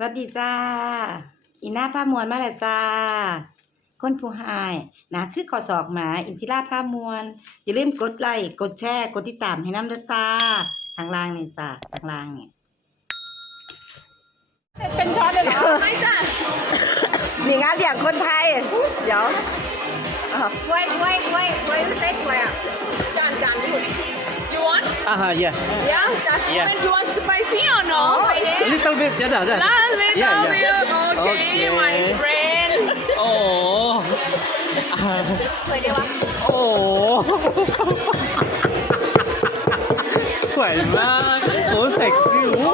สวัสดีจ้า อีหน้าผ้ามวลมาแล้วจ้า คนผู้หายนะคือขอสอกหมา อินทิราผ้ามวลอย่าลืมกดไลค์กดแชร์ กดติดตามให้น้ำด้วยจ้าทางล่างนี่จ้าทางล่างนี่เป็นช็อตเลยเหรอไม่จ้ะมีงานเลี้ยงคนไทย เดี๋ยวอ้าวกล้วยกล้วยกล้วยกล้วยเซ็กกล้วยอะจานจานนี่หมด You want? Uh-huh, yeah. Yeah, just Yeah. when you want spicy or no? A little bit, yeah, yeah. A little yeah, yeah. bit, okay, my friend. Oh. เคยได้วะ Oh. สวยมากโอ้เซ็กซี่โอ้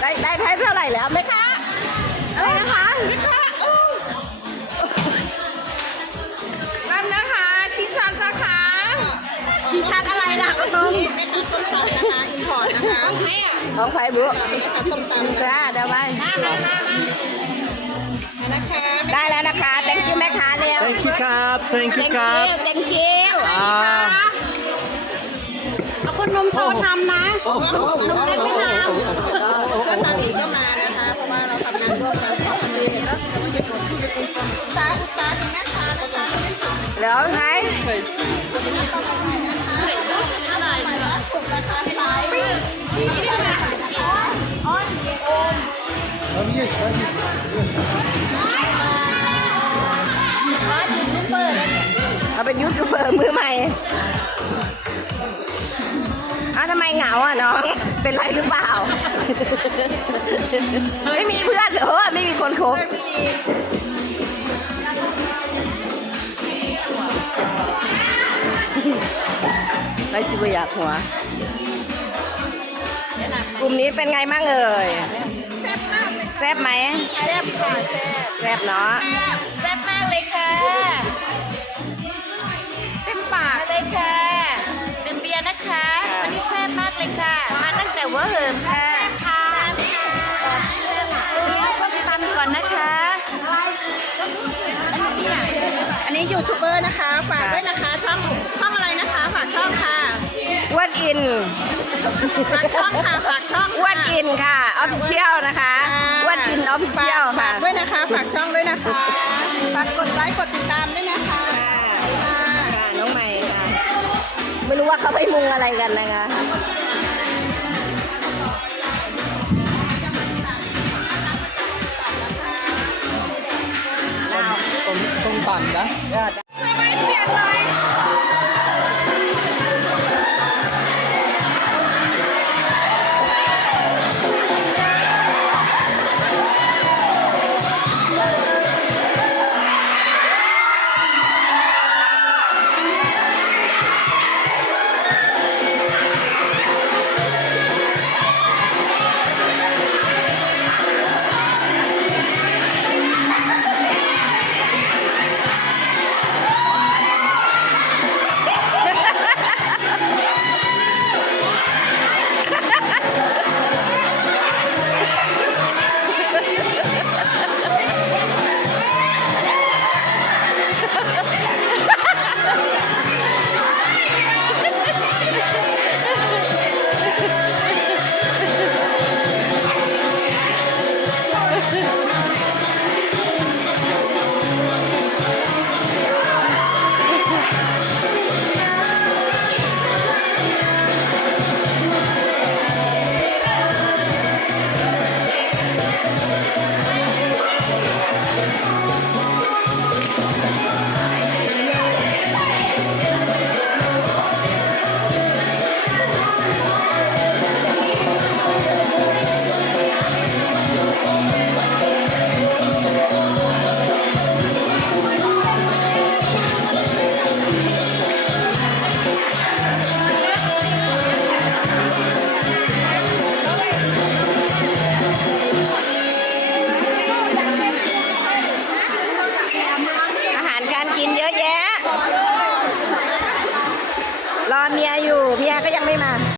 ได้ได้ไทยเท่าไหร่แล้วไหมคะอะไรนะคะแป๊บนะคะชิชันนะคะชิชันอะไรนะก็ต้มของไฟบุส้มตำจ้าเดี๋ยวไปได้แล้วนะคะ thank you แม่ค้าเร็ว thank you ครับ thank you ครับ thank you อ่าเอา คนนมโตทำนะโอ้โหเล็กไม่ทำก็ตอนนี้ก็มานะคะเพราะว่าเราทำงานร่วมกันสองปีแล้วตาคุณตาเป็นแม่ค้านะคะเดี๋ยวไงเราเป็นยูทูบเบอร์มือใหม่าวทำไมเหงาอะน้อง เป็นไรหรือเปล่า ไม่มีเพื่อนเหรอไม่มีคนคบไรสิบอยากหัว กลุ่มนี้เป็นไงบ้างเอ่ยแซ่บไหมแซ่บค่ะแซ่บแซ่บเนาะแซ่บมากเลยค่ะ มาตั้งแต่หัวเหิมค่ะแซ่บค่ะเดี๋ยวส้มตำก่อนนะคะ อันนี้ยูทูบเบอร์นะคะ ฝากด้วยนะคะ ช่องช่องอะไรนะคะ ฝากช่องค่ะอ้วนอิน ฝากช่องค่ะ ฝากช่องอ้วนอินค่ะ ออฟฟิเชียลนะคะอ้วนอินออฟฟิเชียลค่ะด้วยนะคะ ฝากช่องด้วยนะคะ ฝากกดไลค์ กดติดตามด้วยนะคะค่ะน้องใหม่ค่ะ ไม่รู้ว่าเขาไปมุงอะไรกันนะคะ Panda? Yeah,